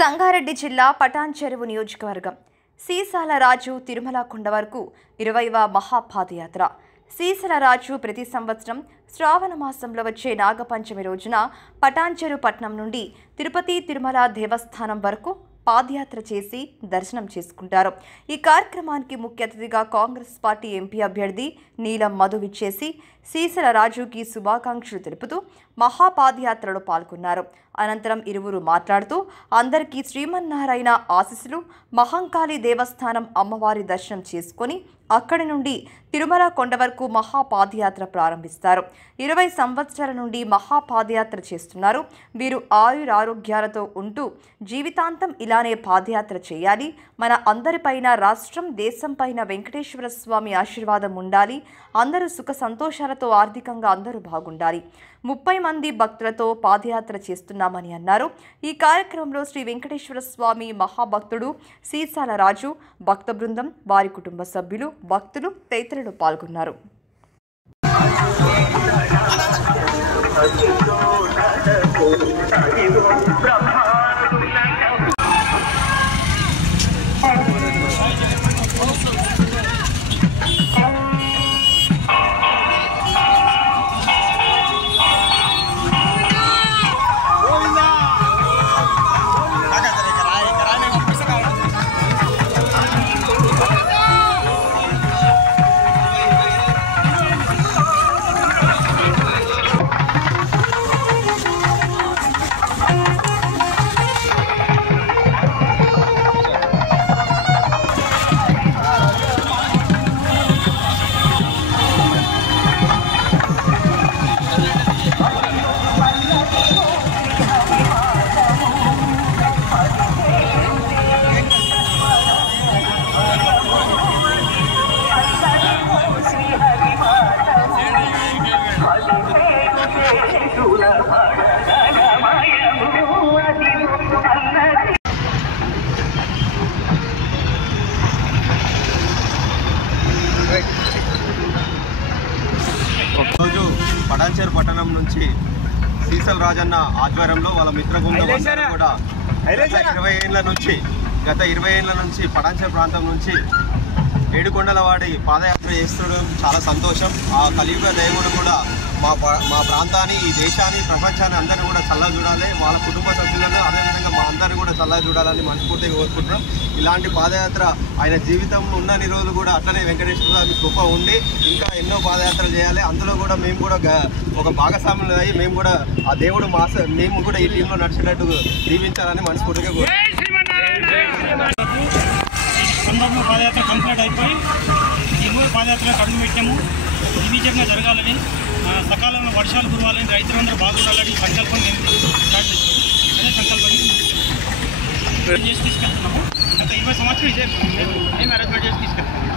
సంగారెడ్డి జిల్లా పటాన్చెరువు నియోజకవర్గం సీసాల రాజు తిరుమల కొండ వరకు 20వ మహాపాదయాత్ర. సీసాల రాజు ప్రతి సంవత్సరం శ్రావణ మాసంలో వచ్చే నాగపంచమి రోజున పటాన్చెరు పట్నం నుండి తిరుపతి తిరుమల దేవస్థానం వరకు పాదయాత్ర చేసి దర్శనం చేసుకుంటారు. ఈ కార్యక్రమానికి ముఖ్య అతిథిగా కాంగ్రెస్ పార్టీ ఎంపీ అభ్యర్థి నీలం మధు విచ్చేసి సీసాల రాజుకి శుభాకాంక్షలు తెలుపుతూ మహాపాదయాత్రలో పాల్గొన్నారు. అనంతరం ఇరువురు మాట్లాడుతూ అందరికీ శ్రీమన్నారాయణ ఆశీస్సులు, మహంకాళి దేవస్థానం అమ్మవారి దర్శనం చేసుకొని అక్కడి నుండి తిరుమల కొండ వరకు మహాపాదయాత్ర ప్రారంభిస్తారు. 20 సంవత్సరాల నుండి మహాపాదయాత్ర చేస్తున్నారు. వీరు ఆయురారోగ్యాలతో ఉంటూ జీవితాంతం ఇలానే పాదయాత్ర చేయాలి. మన అందరిపైన, రాష్ట్రం దేశం పైన వెంకటేశ్వర స్వామి ఆశీర్వాదం ఉండాలి. అందరూ సుఖ సంతోషాలతో ఆర్థికంగా అందరూ బాగుండాలి. 30 మంది భక్తులతో పాదయాత్ర చేస్తున్నామని అన్నారు. ఈ కార్యక్రమంలో శ్రీ వెంకటేశ్వర స్వామి మహాభక్తుడు సీసాల రాజు, భక్త బృందం, వారి కుటుంబ సభ్యులు, భక్తులు తదితరులు పాల్గొన్నారు. రోజు పటాన్చెరు పట్టణం నుంచి సీసాల రాజన్న ఆధ్వర్యంలో వాళ్ళ మిత్ర బృందం కూడా గత 20 ఏళ్ల నుంచి పటాన్చెరు ప్రాంతం నుంచి ఏడుకొండలవాడి పాదయాత్ర చేస్తుండడం చాలా సంతోషం. ఆ కలియుగ దేవుడు కూడా మా ప్రాంతాన్ని, ఈ దేశాన్ని, ప్రపంచాన్ని అందరినీ కూడా చల్లగా చూడాలి. వాళ్ళ కుటుంబ సభ్యులను అదేవిధంగా మా అందరినీ కూడా చల్లగా చూడాలని మనస్ఫూర్తిగా కోరుకుంటున్నాం. ఇలాంటి పాదయాత్ర ఆయన జీవితంలో ఉన్నన్ని రోజులు కూడా అట్లనే వెంకటేశ్వర స్వామి కృప ఉండి ఇంకా ఎన్నో పాదయాత్రలు చేయాలి. అందులో కూడా మేము కూడా ఒక భాగస్వాములు అయ్యి మేము కూడా ఆ దేవుడు మేము కూడా ఈ టీంలో నడిచేటట్టు దీవించాలని మనస్ఫూర్తిగా పాదయాత్ర కంప్లీట్ అయిపోయి ఎన్నో పాదయాత్ర కడుగు పెట్టాము. దిగ్విజయంగా జరగాలని, సకాలంలో వర్షాలు కురవాలని, రైతులందరూ బాగుండాలని సంకల్పం స్టార్ట్ చేసాము. అదే సంకల్పం చేసి తీసుకెళ్తున్నాము. గత 20 సంవత్సరాలు ఇదే మేము అరేంజ్మెంట్ చేసి తీసుకెళ్తున్నాము.